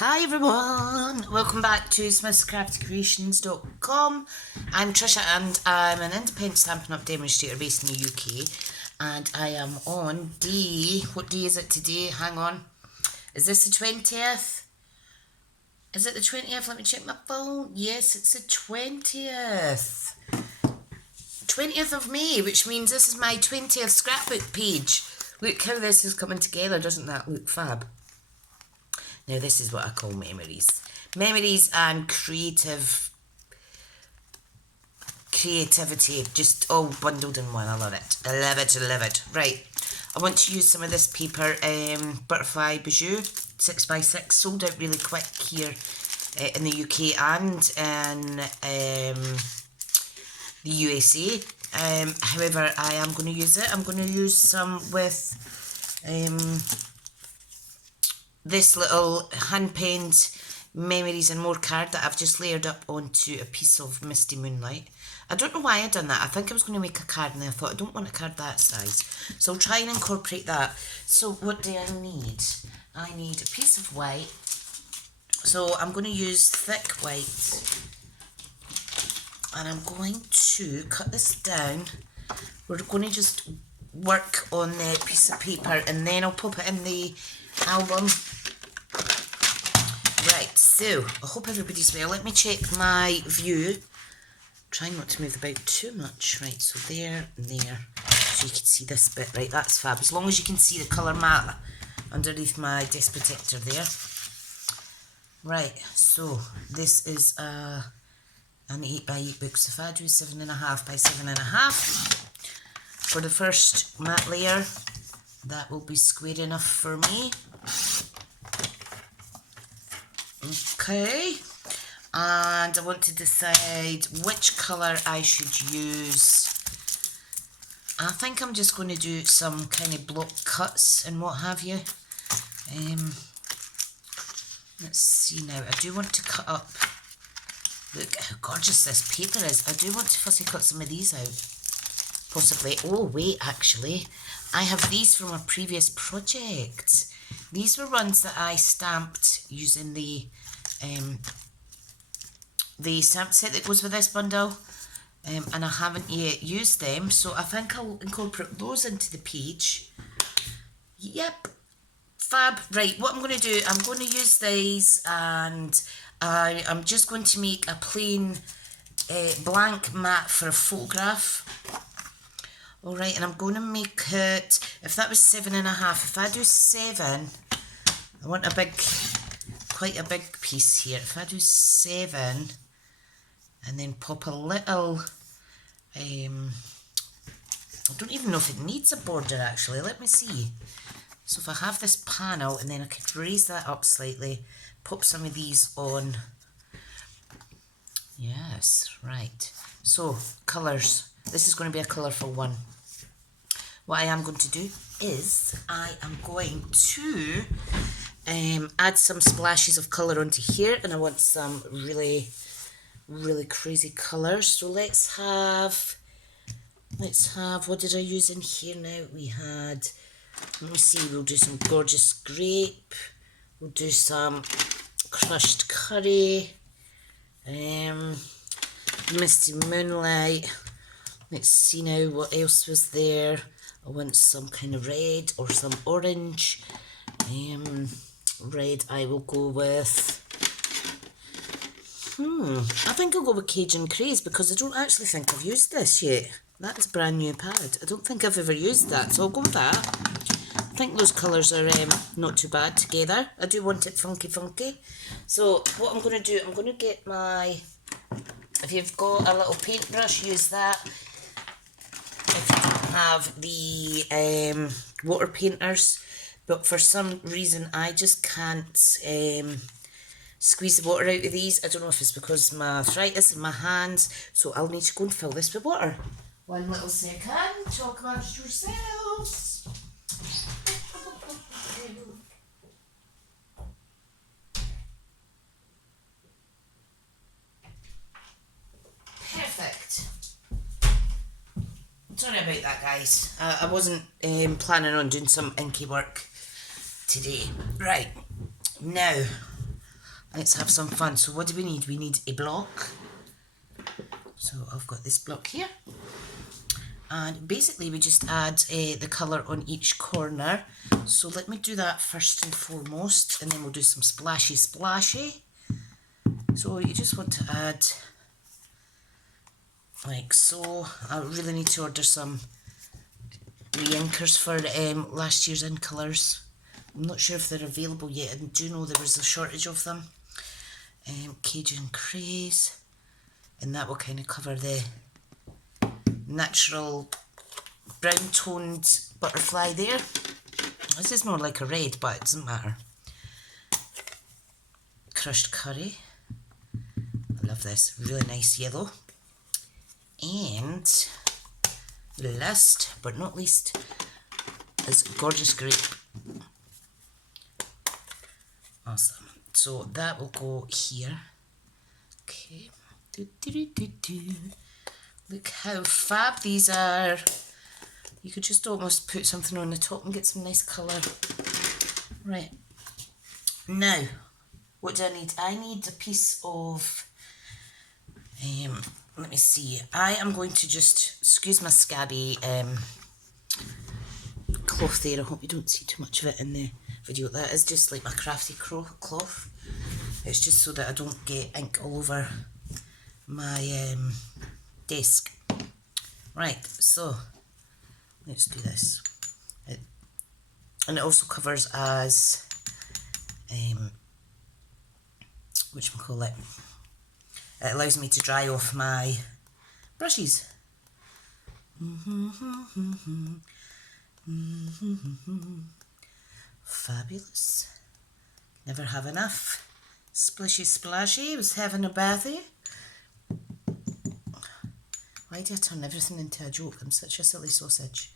Hi everyone, welcome back to smithscraftcreations.com. I'm Trisha and I'm an independent Stampin' Up demonstrator based in the UK, and I am on day, what day is it today? Hang on, is this the 20th? Is it the 20th? Let me check my phone. Yes, it's the 20th. 20th of May, which means this is my 20th scrapbook page. Look how this is coming together, doesn't that look fab? Now this is what I call memories. Memories and creativity, just all bundled in one. I love it. I love it, I love it. Right, I want to use some of this paper, Butterfly Bijou 6x6, sold out really quick here in the UK and in the USA. However, I am going to use it. I'm going to use some with this little hand-penned Memories and More card that I've just layered up onto a piece of Misty Moonlight. I don't know why I done that. I think I was going to make a card and then I thought I don't want a card that size. So I'll try and incorporate that. So what do I need? I need a piece of white. So I'm going to use thick white. And I'm going to cut this down. We're going to just work on the piece of paper and then I'll pop it in the album. Right, so I hope everybody's well. Let me check my view. Try not to move about too much. Right, so there and there, so you can see this bit. Right, that's fab. As long as you can see the colour mat underneath my desk protector there. Right, so this is an 8x8 book. So if I do 7.5 by 7.5 for the first mat layer, that will be square enough for me. Okay, and I want to decide which colour I should use. I think I'm just going to do some kind of block cuts and what have you. Let's see now, I do want to cut up, look how gorgeous this paper is. I do want to fussy cut some of these out, possibly. Oh wait, actually, I have these from a previous project. These were ones that I stamped using the stamp set that goes with this bundle, and I haven't yet used them, so I think I'll incorporate those into the page. Yep, fab. Right, what I'm going to do, I'm going to use these, and I'm just going to make a plain blank mat for a photograph. Alright, and I'm going to make it, if that was 7.5, if I do 7, I want a big, quite a big piece here. If I do 7, and then pop a little, I don't even know if it needs a border actually, let me see. So if I have this panel, and then I could raise that up slightly, pop some of these on. Yes, right. So, colours. This is going to be a colourful one. What I am going to do is I am going to add some splashes of colour onto here, and I want some really, really crazy colours. So let's have, what did I use in here now? We had, let me see, we'll do some gorgeous grape, we'll do some crushed curry, Misty Moonlight. Let's see now what else was there. I want some kind of red or some orange. Red I will go with. I think I'll go with Cajun Craze because I don't actually think I've used this yet. That is a brand new pad. I don't think I've ever used that, so I'll go with that. I think those colours are not too bad together. I do want it funky. So what I'm going to do, I'm going to get my, if you've got a little paintbrush, use that. If you don't have the water painters, but for some reason I just can't squeeze the water out of these. I don't know if it's because of my arthritis in my hands, so I'll need to go and fill this with water. One little second, talk amongst yourselves. Perfect. Sorry about that, guys. I wasn't planning on doing some inky work today. Right, now Let's have some fun. So what do we need? We need a block. So I've got this block here. And basically we just add the colour on each corner. So let me do that first and foremost, and then we'll do some splashy splashy. So you just want to add like so. I really need to order some re-inkers for last year's in colours. I'm not sure if they're available yet. I do know there was a shortage of them. Cajun Craze, and that will kind of cover the natural brown toned butterfly there. This is more like a red, but it doesn't matter. Crushed curry. I love this. Really nice yellow. And last but not least is gorgeous grape. Awesome. So that will go here. Okay. Look how fab these are. You could just almost put something on the top and get some nice colour. Right. Now, what do I need? I need a piece of, let me see. I am going to just, excuse my scabby cloth there. I hope you don't see too much of it in the video. That is just like my crafty cloth. It's just so that I don't get ink all over my desk. Right, so let's do this. And it also covers as whatchamacallit, it allows me to dry off my brushes. Fabulous. Never have enough. Splishy splashy was having a bathy. Why do I turn everything into a joke? I'm such a silly sausage.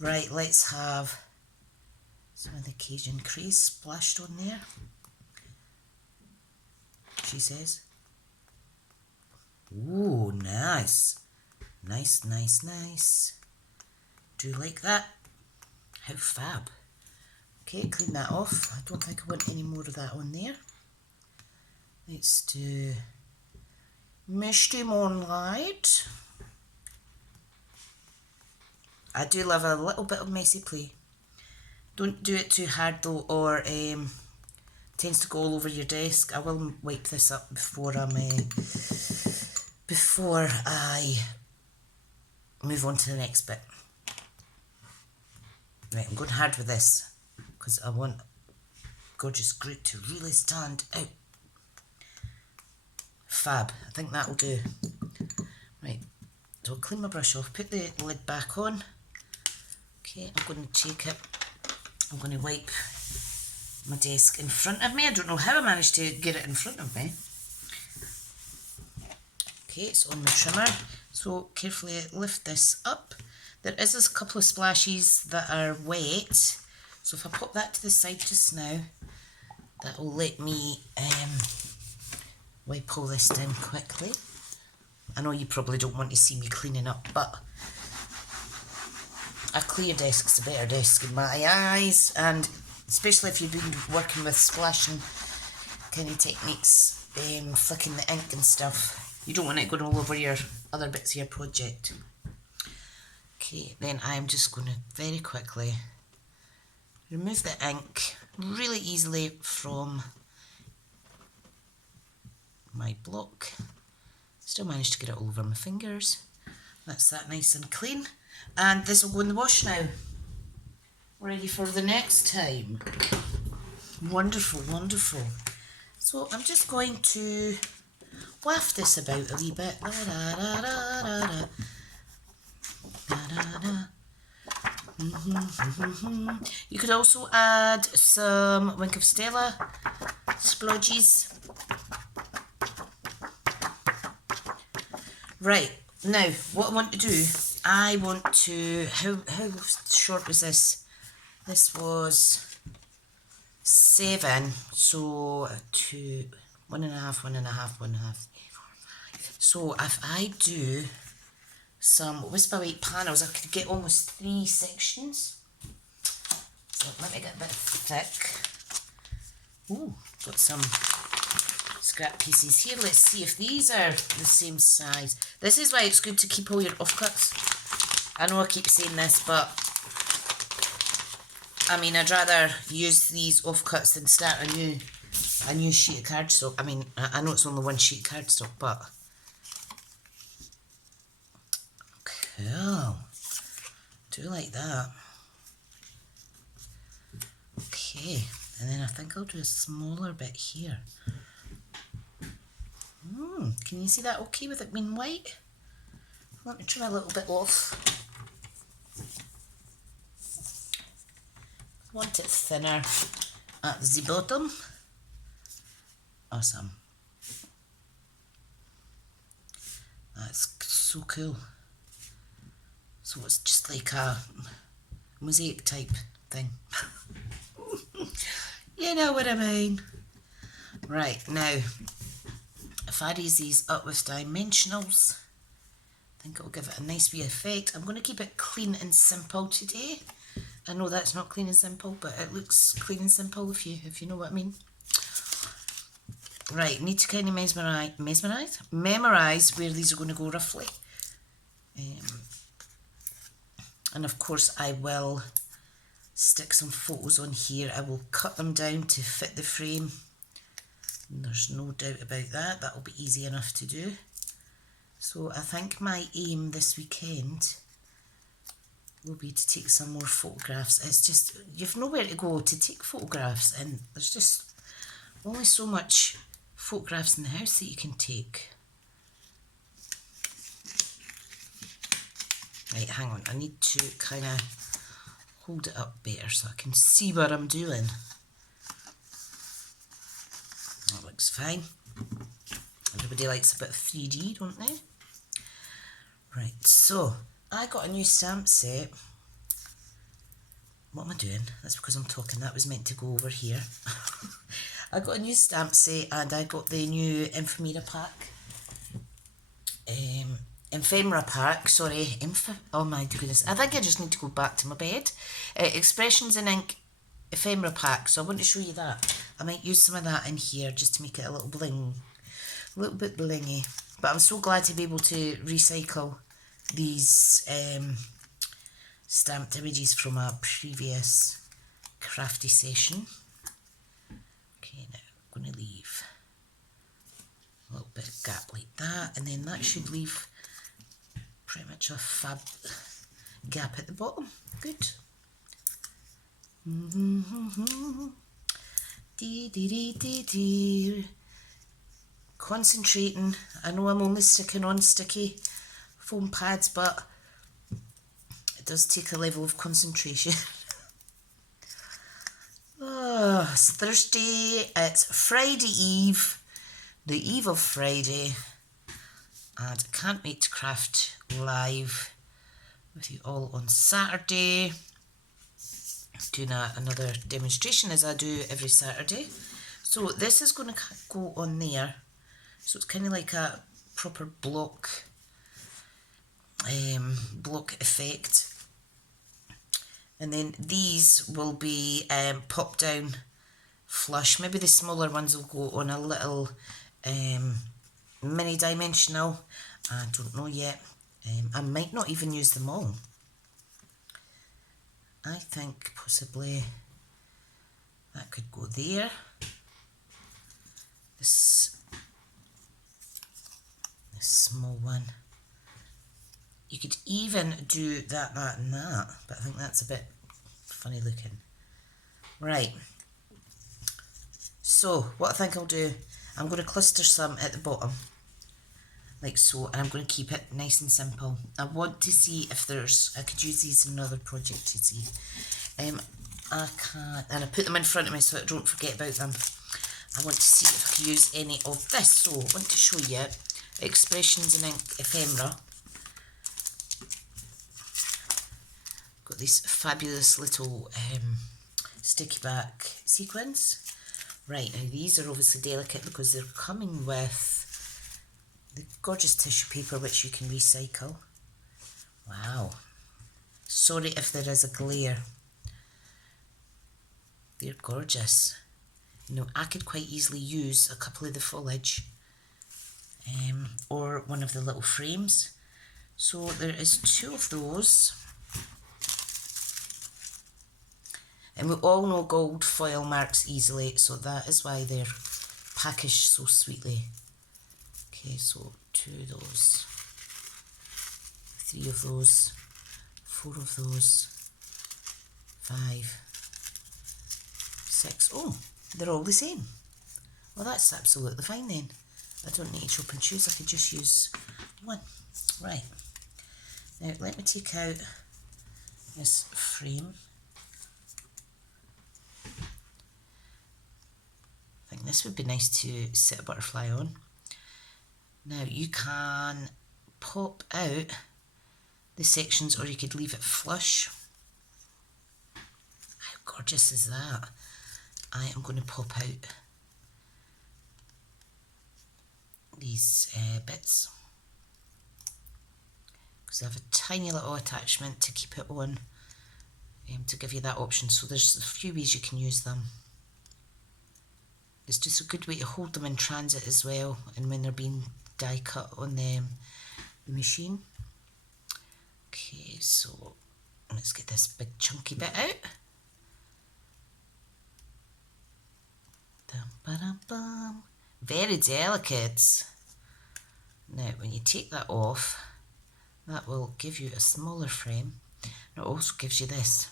Right, let's have some of the Cajun Craze splashed on there. She says. Ooh, nice. Nice, nice, nice. Do you like that? How fab. Okay, clean that off. I don't think I want any more of that on there. Let's do Misty Moonlight. I do love a little bit of messy play. Don't do it too hard though, or tends to go all over your desk. I will wipe this up before I move on to the next bit. Right, I'm going hard with this because I want Gorgeous Grape to really stand out. Fab, I think that'll do. Right, so I'll clean my brush off, put the lid back on. Okay, I'm going to take it. I'm going to wipe my desk in front of me. I don't know how I managed to get it in front of me. Okay, it's on my trimmer. So carefully lift this up. There is a couple of splashes that are wet. So if I pop that to the side just now, that will let me wipe all this down quickly. I know you probably don't want to see me cleaning up, but a clear desk's a better desk in my eyes, and especially if you've been working with splashing kind of techniques, flicking the ink and stuff, you don't want it going all over your other bits of your project. Okay, then I'm just going to very quickly remove the ink really easily from my block. Still managed to get it all over my fingers. That's that nice and clean. And this will go in the wash now. Ready for the next time. Wonderful, wonderful. So I'm just going to waft this about a wee bit. Da, da, da, da, da, da. Da, da, da. You could also add some Wink of Stella splodges. Right, now what I want to do, I want to, how short was this? This was 7, so 2, 1.5, 1.5, 1.5. So if I do some whisper weight panels, I could get almost 3 sections. So let me get a bit thick. Ooh, got some scrap pieces here. Let's see if these are the same size. This is why it's good to keep all your offcuts. I know I keep saying this, but I mean, I'd rather use these offcuts than start a new sheet of cardstock. I mean, I know it's only one sheet of cardstock, but cool. Do like that. Okay, and then I think I'll do a smaller bit here. Can you see that okay with it being white? Let me try a little bit off. Want it thinner at the bottom. Awesome. That's so cool. So it's just like a mosaic type thing. You know what I mean. Right, now, if I raise these up with dimensionals, I think it'll give it a nice wee effect. I'm going to keep it clean and simple today. I know that's not clean and simple, but it looks clean and simple if you know what I mean. Right, need to kind of memorize where these are going to go roughly. And of course I will stick some photos on here. I will cut them down to fit the frame. There's no doubt about that. That'll be easy enough to do. So I think my aim this weekend will be to take some more photographs. It's just, you've nowhere to go to take photographs, and there's just only so much photographs in the house that you can take. Right, hang on, I need to kind of hold it up better so I can see what I'm doing. That looks fine. Everybody likes a bit of 3D, don't they? Right, so I got a new stamp set. What am I doing? That's because I'm talking. That was meant to go over here. I got a new stamp set and I got the new ephemera pack. Ephemera pack, sorry. Oh my goodness. I think I just need to go back to my bed. Expressions in Ink ephemera pack. So I want to show you that. I might use some of that in here just to make it a little bling. A little bit blingy. But I'm so glad to be able to recycle these stamped images from a previous crafty session. Okay, now I'm going to leave a little bit of gap like that, and then that should leave pretty much a fab gap at the bottom. Good. Concentrating. I know I'm only sticking on sticky foam pads, but it does take a level of concentration. Oh, it's Thursday, it's Friday Eve, the eve of Friday, and I can't wait to craft live with you all on Saturday, doing another demonstration as I do every Saturday. So this is going to go on there, so it's kind of like a proper block effect. And then these will be pop down flush. Maybe the smaller ones will go on a little mini dimensional. I don't know yet. I might not even use them all. I think possibly that could go there. This small one. You could even do that, and that, but I think that's a bit funny looking. Right. So, what I think I'll do, I'm going to cluster some at the bottom, like so, and I'm going to keep it nice and simple. I want to see if I could use these in another project to see. I can't, and I put them in front of me so I don't forget about them. I want to see if I can use any of this. So, I want to show you Expressions in Ink ephemera. Got this fabulous little sticky back sequins. Right, now these are obviously delicate because they're coming with the gorgeous tissue paper which you can recycle. Wow. Sorry if there is a glare. They're gorgeous. You know, I could quite easily use a couple of the foliage or one of the little frames. So there is 2 of those. And we all know gold foil marks easily, so that is why they're packaged so sweetly. Okay, so 2 of those, 3 of those, 4 of those, 5, 6. Oh, they're all the same. Well, that's absolutely fine then. I don't need to chop and choose, I could just use one. Right, now let me take out this frame. I think this would be nice to sit a butterfly on. Now you can pop out the sections or you could leave it flush. How gorgeous is that? I am going to pop out these bits because I have a tiny little attachment to keep it on to give you that option. So there's a few ways you can use them. It's just a good way to hold them in transit as well, and when they're being die cut on the machine. Okay, so let's get this big chunky bit out. Dum, ba-dum, bum. Very delicate. Now when you take that off, that will give you a smaller frame. It also gives you this.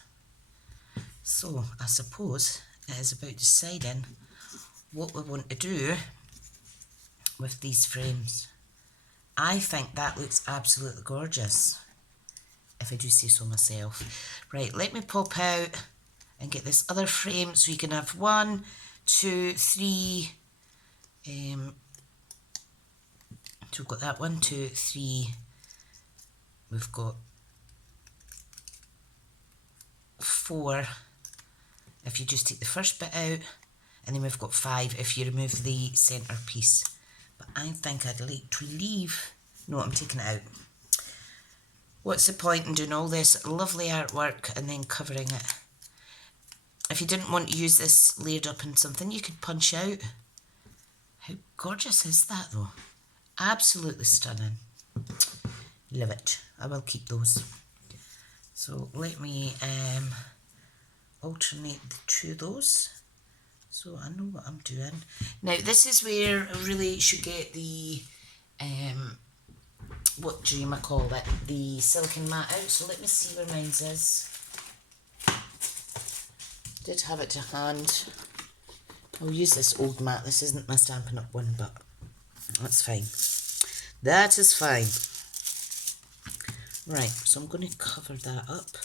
So I suppose it is about deciding what we want to do with these frames. I think that looks absolutely gorgeous, if I do say so myself. Right, let me pop out and get this other frame so you can have 1, 2, 3. So we've got that 1, 2, 3. We've got 4 if you just take the first bit out, and then we've got 5 if you remove the centre piece. But I think I'd like to leave... No, I'm taking it out. What's the point in doing all this lovely artwork and then covering it? If you didn't want to use this layered up in something, you could punch out. How gorgeous is that though? Absolutely stunning. Love it. I will keep those. So let me alternate the 2 of those. So I know what I'm doing. Now this is where I really should get the, what do you call it, the silicone mat out. So let me see where mine is. Did have it to hand. I'll use this old mat. This isn't my Stampin' Up one, but that's fine. That is fine. Right, so I'm going to cover that up.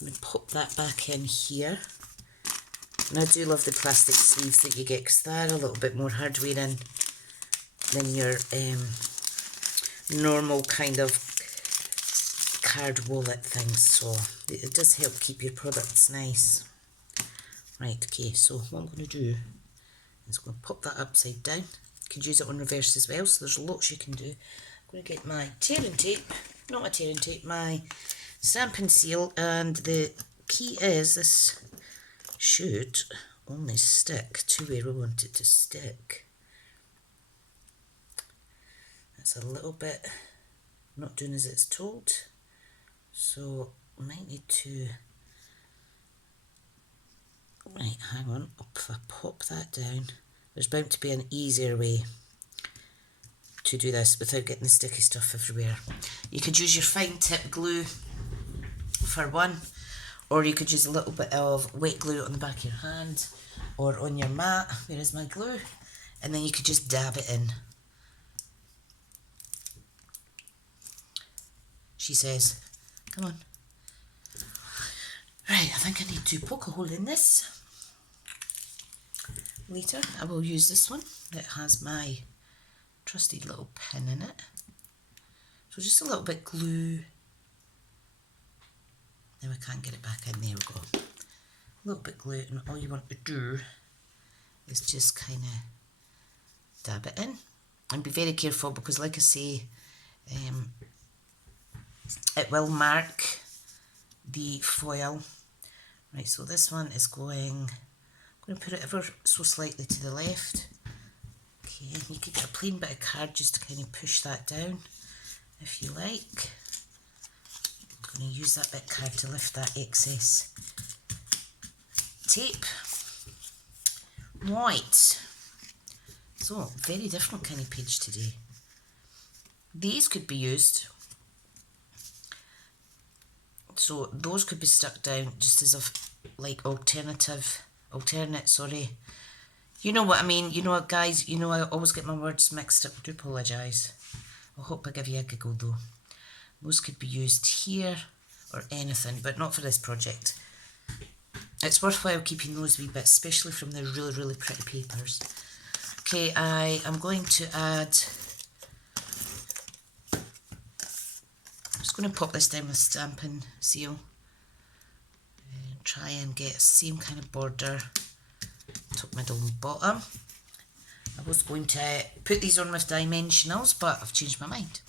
I'm going to pop that back in here. And I do love the plastic sleeves that you get because they're a little bit more hard wearing than your normal kind of card wallet things. So it does help keep your products nice. Right, okay, so what I'm going to do is I'm going to pop that upside down. You can use it on reverse as well, so there's lots you can do. I'm going to get my tearing tape, not my tearing tape, my Stampin' Seal, and the key is this should only stick to where we want it to stick. That's a little bit not doing as it's told, so I might need to... Right, hang on, if I pop that down, there's bound to be an easier way to do this without getting the sticky stuff everywhere. You could use your fine tip glue for one, or you could use a little bit of wet glue on the back of your hand or on your mat. Where is my glue? And then you could just dab it in. She says, come on. Right, I think I need to poke a hole in this. Later I will use this one that has my trusty little pin in it. So just a little bit glue. Now I can't get it back in, there we go. A little bit glue, and all you want to do is just kind of dab it in. And be very careful because, like I say, it will mark the foil. Right, so this one is going I'm going to put it ever so slightly to the left. Okay, and you could get a plain bit of card just to kind of push that down if you like. I'm going to use that bit of card to lift that excess tape. Right, so very different kind of page today. These could be used, so those could be stuck down just as like alternate, sorry. You know what I mean, you know what guys, you know I always get my words mixed up, I do apologise. I hope I give you a giggle though. Those could be used here or anything, but not for this project. It's worthwhile keeping those wee bits, especially from the really, really pretty papers. Okay, I am going to add, I'm just going to pop this down with Stampin' Seal and try and get the same kind of border, top, middle and bottom. I was going to put these on with dimensionals, but I've changed my mind.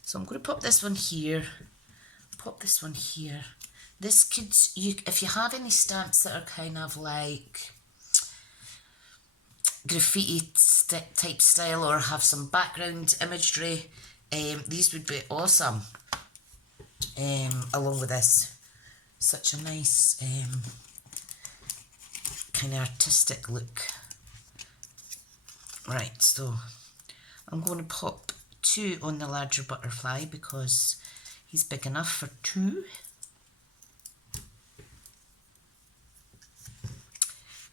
So I'm going to pop this one here, pop this one here. This could, if you have any stamps that are kind of like graffiti type style or have some background imagery, these would be awesome along with this. Such a nice kind of artistic look. Right, so I'm going to pop 2 on the larger butterfly because he's big enough for 2.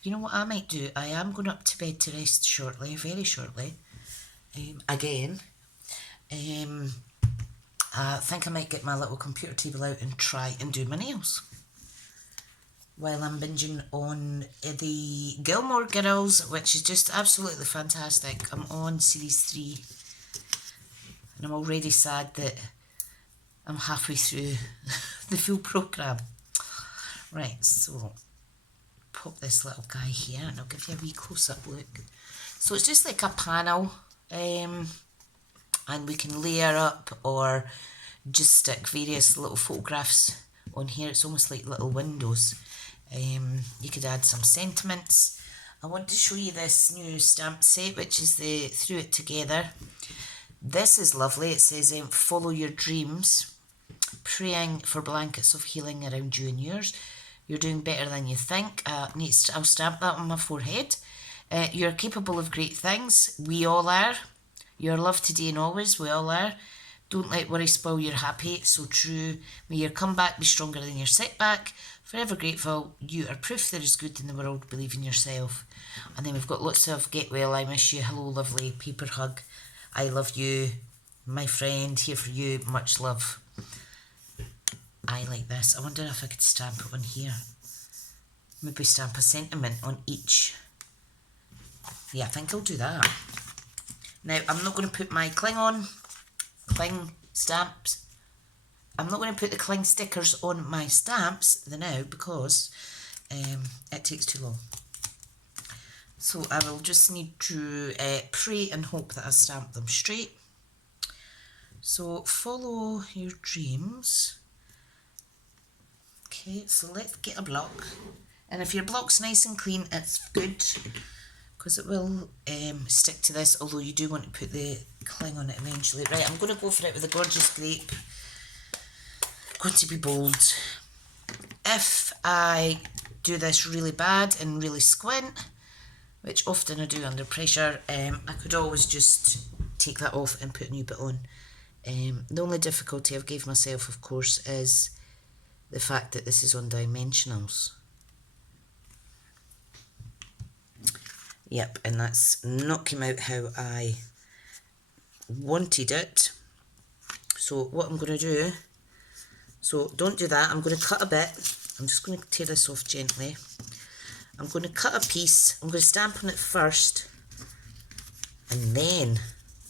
You know what I might do? I am going up to bed to rest shortly, very shortly. Again. I think I might get my little computer table out and try and do my nails while I'm binging on the Gilmore Girls, which is just absolutely fantastic. I'm on series 3 and I'm already sad that I'm halfway through the full programme. Right, so pop this little guy here and I'll give you a wee close-up look. So it's just like a panel, and we can layer up or just stick various little photographs on here. It's almost like little windows. You could add some sentiments. I want to show you this new stamp set, which is the Threw It Together. This is lovely. It says follow your dreams, praying for blankets of healing around you and yours. You're doing better than you think. I'll stamp that on my forehead. You're capable of great things. We all are. You're loved today and always. We all are. Don't let worry spoil your happy. It's so true. May your comeback be stronger than your setback. Forever grateful. You are proof there is good in the world. Believe in yourself. And then we've got lots of get well, I miss you, hello lovely, paper hug, I love you, my friend, here for you, much love. I like this. I wonder if I could stamp it on here. Maybe stamp a sentiment on each. Yeah, I think I'll do that. Now, I'm not going to put my cling stamps. I'm not going to put the cling stickers on my stamps now because it takes too long. So I will just need to pray and hope that I stamp them straight. So follow your dreams. Okay, so let's get a block. And if your block's nice and clean, it's good because it will stick to this, although you do want to put the cling on it eventually. Right, I'm going to go for it with the Gorgeous Grape. Going to be bold. If I do this really bad and really squint, which often I do under pressure, I could always just take that off and put a new bit on. The only difficulty I've gave myself, of course, is the fact that this is on dimensionals. Yep, and that's not come out how I wanted it. So what I'm going to do, so don't do that, I'm going to cut a bit. I'm just going to tear this off gently. I'm going to cut a piece, I'm going to stamp on it first, and then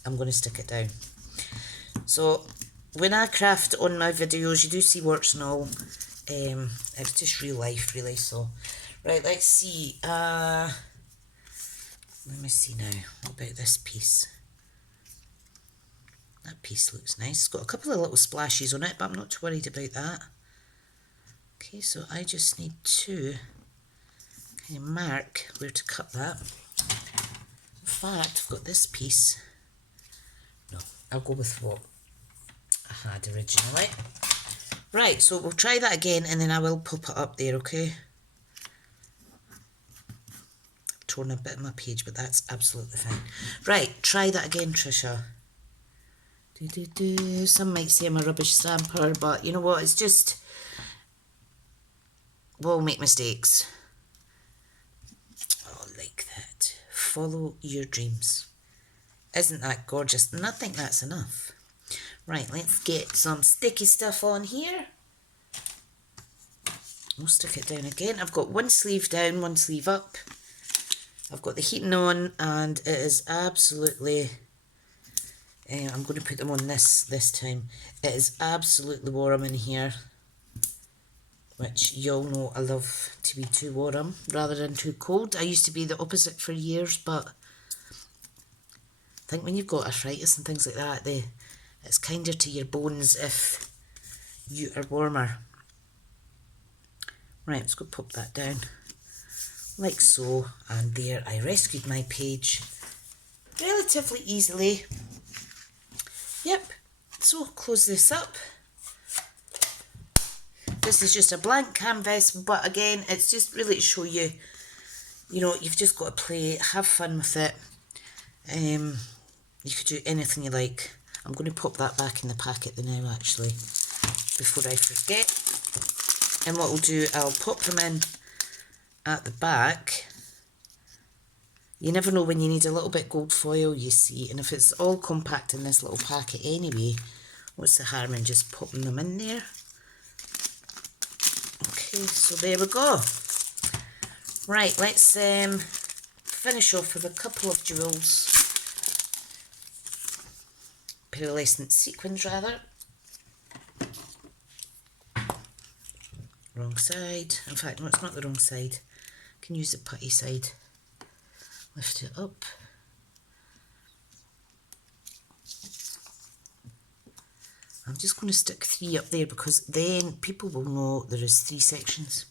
I'm going to stick it down. So when I craft on my videos, you do see works and all. It's just real life, really. So, right, let's see. Let me see now. What about this piece? That piece looks nice. It's got a couple of little splashes on it, but I'm not too worried about that. Okay, so I just need to mark where to cut that. In fact, I've got this piece. No, I'll go with what I had originally. Right, so we'll try that again and then I will pop it up there, okay? I've torn a bit of my page, but that's absolutely fine. Right, try that again, Trisha. Some might say I'm a rubbish stamper, but you know what? It's just, we'll make mistakes. Oh, like that. Follow your dreams. Isn't that gorgeous? And I think that's enough. Right, let's get some sticky stuff on here. We'll stick it down again. I've got one sleeve down, one sleeve up. I've got the heating on and it is absolutely... I'm going to put them on this time. It is absolutely warm in here, which y'all know I love to be too warm rather than too cold. I used to be the opposite for years, but I think when you've got arthritis and things like that, it's kinder to your bones if you are warmer. Right, let's go pop that down like so, and there I rescued my page relatively easily. Yep, so close this up. This is just a blank canvas, but again, it's just really to show you, you know, you've just got to play, have fun with it. You could do anything you like. I'm going to pop that back in the packet now, actually, before I forget. And what we'll do, I'll pop them in at the back. You never know when you need a little bit gold foil, you see, and if it's all compact in this little packet anyway, what's the harm in just popping them in there? Okay, so there we go. Right, let's finish off with a couple of jewels. Pearlescent sequins, rather. Wrong side. In fact, no, it's not the wrong side. I can use the putty side. Lift it up. I'm just going to stick 3 up there because then people will know there is 3 sections.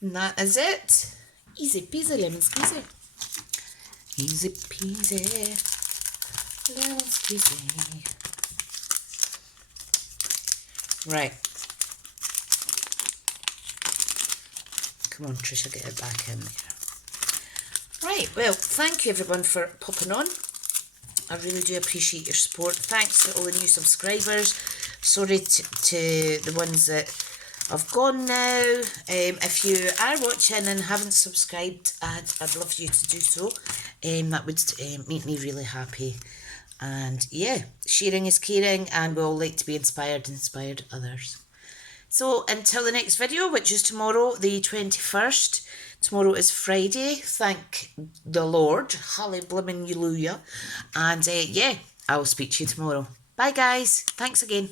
And that is it. Easy peasy lemon squeezy. Easy peasy lemon squeezy. Right. Come on, Trisha, get it back in there. Right, well, thank you everyone for popping on. I really do appreciate your support. Thanks to all the new subscribers. Sorry to the ones that have gone now. If you are watching and haven't subscribed, I'd love you to do so. That would make me really happy. And yeah, sharing is caring, and we all like to be inspired and inspired others. So until the next video, which is tomorrow, the 21st. Tomorrow is Friday, thank the Lord. Hallelujah. And yeah, I will speak to you tomorrow. Bye guys. Thanks again.